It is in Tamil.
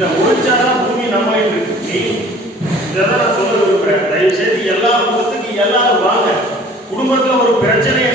இதை ஒழிச்சாதான் பூமி நம்ம இருக்கு. இதான் நான் சொல்ல விரும்புறேன். தயவு செய்து எல்லா குடும்பத்துக்கு எல்லாரும் வாங்க. குடும்பத்துல ஒரு பிரச்சனையை